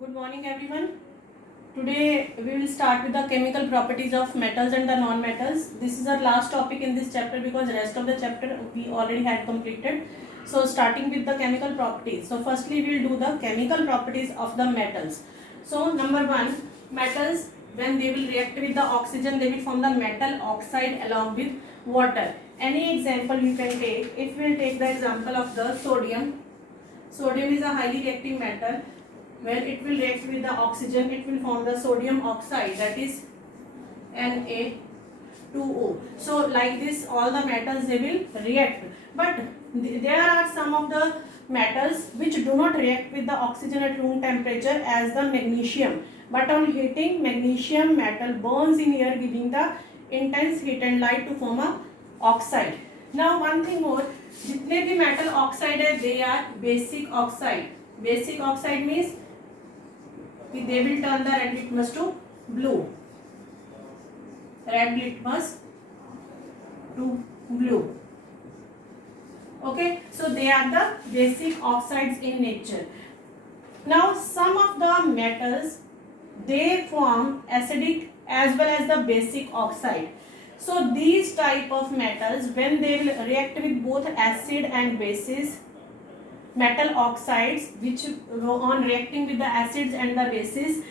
Good morning everyone. Today we will start with the chemical properties of metals and the non-metals. This is our last topic in this chapter because rest of the chapter we already had completed. So starting with the chemical properties. So firstly we will do the chemical properties of the metals. So number one, metals when they will react with the oxygen they will form the metal oxide along with water. Any example you can take. If we will take the example of the sodium. Sodium is a highly reactive metal. When it will react with the oxygen, it will form the sodium oxide, that is Na2O. So like this all the metals they will react, but there are some of the metals which do not react with the oxygen at room temperature, as the magnesium, but on heating magnesium metal burns in air, giving the intense heat and light to form a oxide. Now one thing more, जितने भी metal oxide है they are basic oxide. Basic oxide means they will turn the red litmus to blue. Red litmus to blue. Okay, so they are the basic oxides in nature. Now some of the metals they form acidic as well as the basic oxide. So these type of metals when they will react with both acid and bases, metal oxides which on reacting with the acids and the bases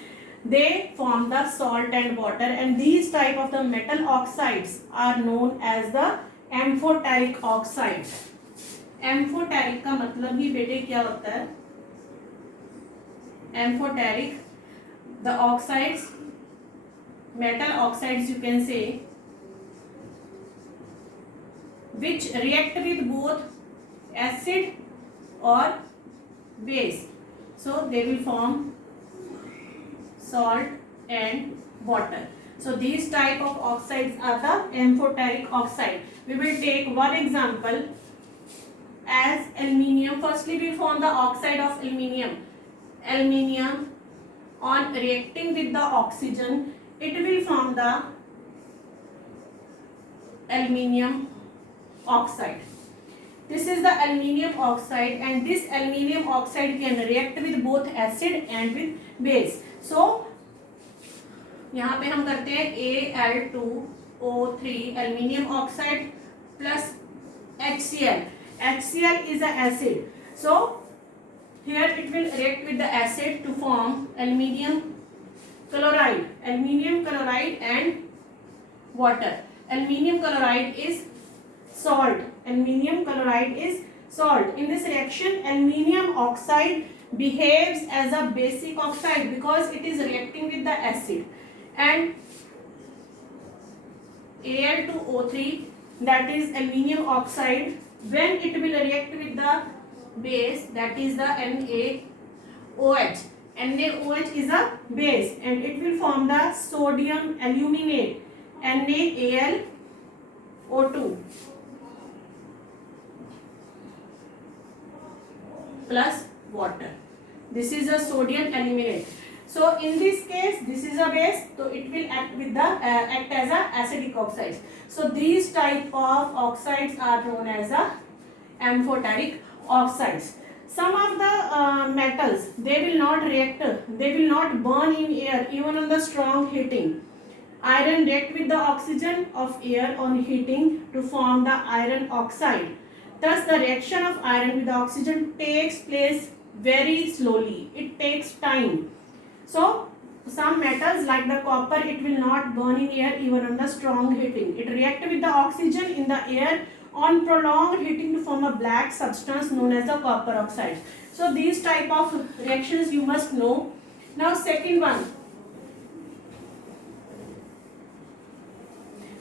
they form the salt and water, and these type of the metal oxides are known as the amphoteric oxide. Amphoteric का मतलब ही बेटे क्या होता है? Amphoteric the oxides, metal oxides you can say, which react with both acid or base, so they will form salt and water. So these type of oxides are the amphoteric oxide. We will take one example as aluminium. Firstly we will form the oxide of aluminium. Aluminium on reacting with the oxygen it will form the aluminium oxide. This is the aluminium oxide, and this aluminium oxide can react with both acid and with base. So यहाँ पे हम करते हैं Al2O3 aluminium oxide plus HCl. HCl is an acid. So here it will react with the acid to form aluminium chloride. Aluminium chloride and water. Aluminium chloride is salt. Aluminium chloride is salt. In this reaction aluminium oxide behaves as a basic oxide because it is reacting with the acid, and Al2O3 that is aluminium oxide when it will react with the base, that is the NaOH. NaOH is a base and it will form the sodium aluminate, NaAlO2 plus water. This is a sodium aluminate. So in this case this is a base, so it will act with the act as a acidic oxides. So these type of oxides are known as the amphoteric oxides. Some of the metals they will not react, they will not burn in air even on the strong heating. Iron react with the oxygen of air on heating to form the iron oxide. Thus the reaction of iron with the oxygen takes place very slowly. It takes time. So some metals like the copper it will not burn in air even on the strong heating. It reacts with the oxygen in the air on prolonged heating to form a black substance known as the copper oxide. So these type of reactions you must know. Now second one,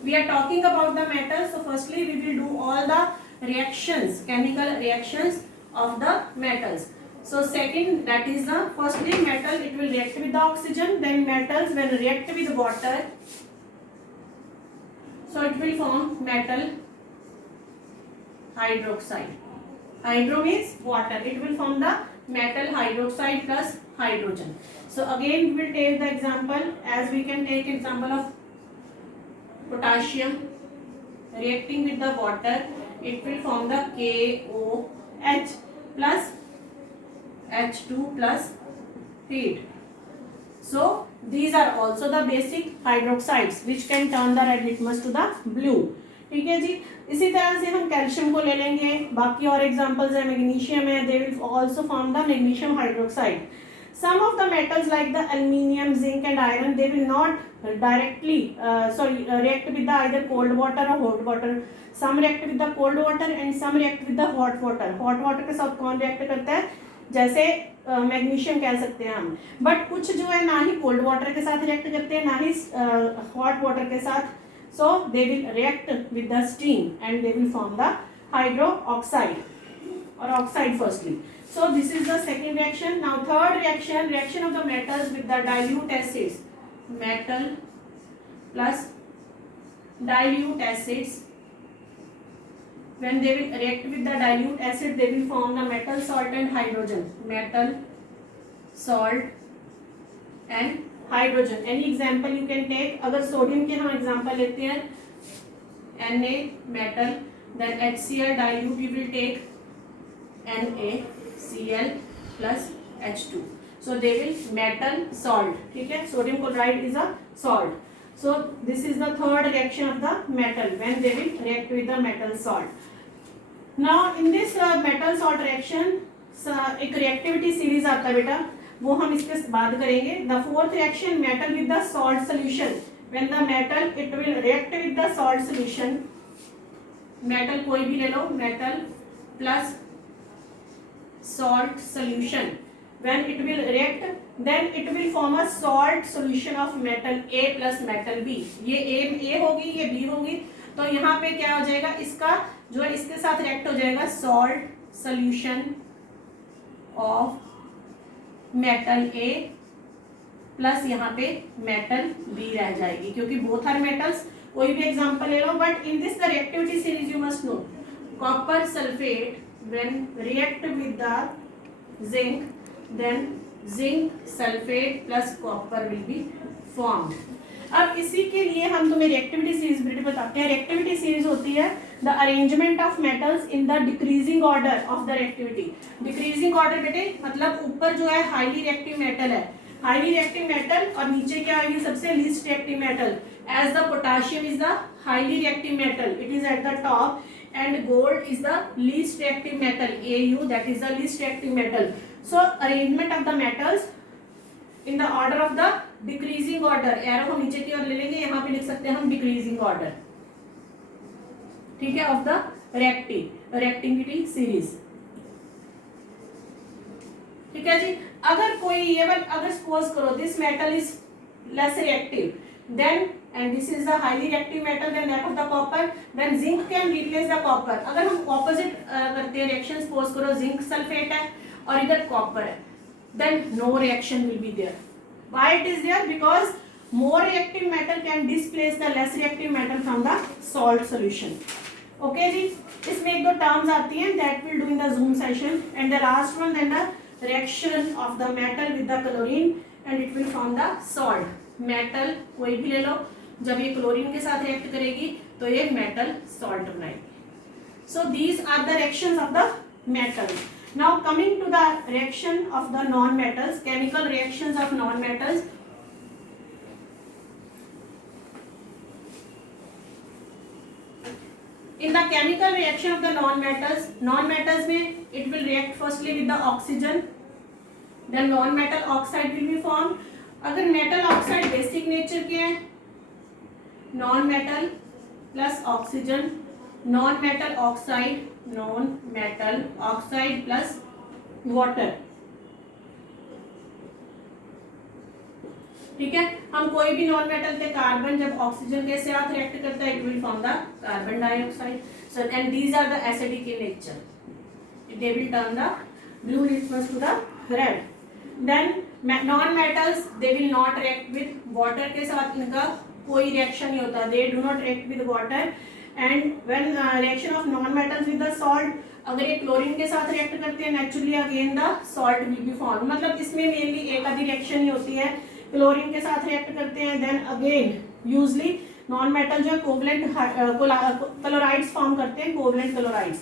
we are talking about the metals. So firstly we will do all the reactions, chemical reactions of the metals. So second, that is the firstly metal it will react with the oxygen, then metals when react with water, so it will form metal hydroxide. Hydro means water, it will form the metal hydroxide plus hydrogen. So again we will take the example, as we can take example of potassium reacting with the water, it will form the KOH plus H2 plus heat. So these are also the basic hydroxides which can turn the red litmus to the blue. ठीक है जी. इसी तरह से हम calcium को ले लेंगे. बाकी और एग्जांपल्स है, मैग्नीशियम है, they will also form the magnesium hydroxide. Some of the metals like the aluminium, zinc and iron, they will not directly react with the either cold water or hot water. Some react with the cold water and some react with the hot water. Hot water के साथ कौन react करता है? जैसे magnesium कह सकते हैं हम. बट कुछ जो है ना ही कोल्ड वाटर के साथ रिएक्ट करते हैं ना ही हॉट वाटर के साथ. So they will react with the steam and they will form the hydroxide or oxide firstly. So this is the second reaction. Now third reaction of the metals with the dilute acids. Metal plus dilute acids. When they will react with the dilute acid, they will form the metal, salt and hydrogen. Metal, salt and hydrogen. Any example you can take. अगर sodium के हम example लेते हैं, Na metal, then HCl dilute you will take NaCl plus H2. So they will metal salt. ठीक है, sodium chloride is a salt. So this is the third reaction of the metal when they will react with the metal salt. Now in this metal salt reaction एक reactivity series आता है बेटा, वो हम इसके बाद करेंगे. The fourth reaction metal with the salt solution. When the metal it will react with the salt solution. Metal कोई भी ले लो, metal plus salt solution. When it will react then it will form a salt solution of metal A plus metal B. ये A होगी, ये B होगी. तो यहाँ पे क्या हो जाएगा, इसका जो है इसके साथ रिएक्ट हो जाएगा salt solution of metal A plus यहाँ पे मेटल बी रह जाएगी, क्योंकि बोथ आर मेटल्स. कोई भी एग्जांपल ले लो, but in this the reactivity series you must know copper sulphate when react with the zinc then zinc sulphate plus copper will be formed. अब इसी के लिए हम तुम्हें रिएक्टिविटी सीरीज बताते हैं. रिएक्टिविटी सीरीज होती है the arrangement of metals in the decreasing order of the reactivity. Decreasing order बेटे मतलब ऊपर जो है हाईली रिएक्टिव मेटल है, हाईली रिएक्टिव मेटल, और नीचे क्या आएगी सबसे least reactive metal. As the potassium is the highly reactive metal, it is at the top, and gold is the least reactive metal, Au, that is the least reactive metal. So arrangement of the metals in the order of the decreasing order. Arrow हम नीचे की ओर ले लेंगे, यहाँ पे लिख सकते हैं हम decreasing order. ठीक है, ऑफ द रिएक्टिविटी सीरीज. ठीक है जी. अगर कोई ये अगर सपोज करो this metal is less reactive then and this is the highly reactive metal then that of the copper, then zinc can replace the copper. अगर हम ऑपोजिट करते हैं रिएक्शन, सपोज करो जिंक सल्फेट है और इधर कॉपर है, then no reaction will be there. Why it is there? Because more reactive metal can displace the less reactive metal from the salt solution. Okay जी, इसमें एक दो टर्म्स आती हैं that we'll do in the Zoom session, and the last one then the reaction of the metal with the chlorine and it will form the salt. metal कोई भी ले लो, जब ये क्लोरीन के साथ रिएक्ट करेगी तो ये मेटल सॉल्ट बनाएगी. So these are the reactions of the metals. Now coming to the reaction of the non-metals, chemical reactions of non-metals. In the chemical reaction of the non-metals में it will react firstly with the oxygen, then non-metal oxide will be formed. अगर metal oxide basic nature के हैं, non-metal plus oxygen, non-metal oxide plus water. ठीक है, हम कोई भी non metal थे कार्बन जब ऑक्सीजन के साथ रिएक्ट करता है it will form the carbon dioxide. So and these are the acidic in nature, they will turn the blue litmus to the red. Then non metals they will not react with water के साथ, इनका कोई reaction नहीं होता, they do not react with water. And when reaction of non metals with the salt, अगर ये chlorine के साथ रिएक्ट करते हैं naturally again the salt will be form. मतलब इसमें मेनली एक आधी रिएक्शन ही होती है, क्लोरीन के साथ रिएक्ट करते हैं then again usually non metal जो है कोवलेंट क्लोराइड्स फॉर्म करते हैं, covalent chlorides.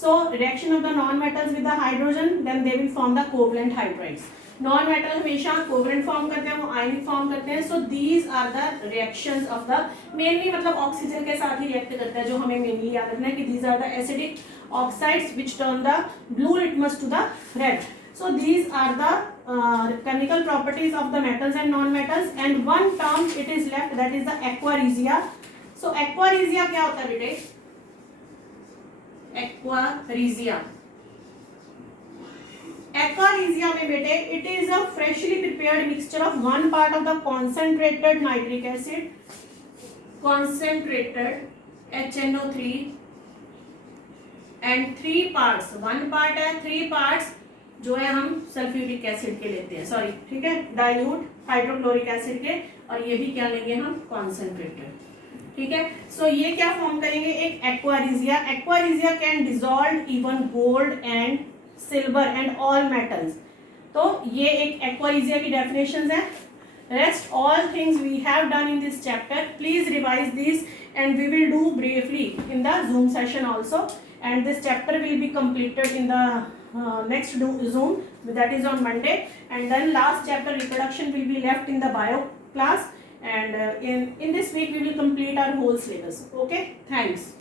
So reaction of the non metals with the hydrogen then they will form the covalent hydrides. Non metal हमेशा कोवेलेंट फॉर्म करते हैं, वो आयनिक फॉर्म करते हैं. So these are the reactions of the, mainly मतलब oxygen के साथ ही react करता है, जो हमें मेनली याद रखना है कि these are the acidic oxides which turn the blue litmus to the red. So these are the chemical properties of the metals and non-metals, and one term it is left, that is the aqua regia. So aqua regia क्या होता है बेटे? Aqua regia. Aqua regia में बेटे it is a freshly prepared mixture of one part of the concentrated nitric acid, concentrated HNO3, and 3 parts. one part है, 3 parts जो है हम सल्फ्यूरिक एसिड के लेते हैं, सॉरी ठीक है, डाइल्यूट हाइड्रोक्लोरिक एसिड के, और ये भी क्या लेंगे हम, कॉन्सेंट्रेटेड. ठीक है. सो ये क्या फॉर्म करेंगे, एक aqua regia. Aqua regia can dissolve even gold and silver and all metals. तो ये एक एक्वारिजिया की डेफिनेशंस है. Rest all things we have done in this chapter. Please revise this and we will do briefly in the Zoom session also, and this chapter will be completed in the next Zoom, that is on Monday, and then last chapter reproduction will be left in the bio class, and in this week we will complete our whole syllabus. Okay, thanks.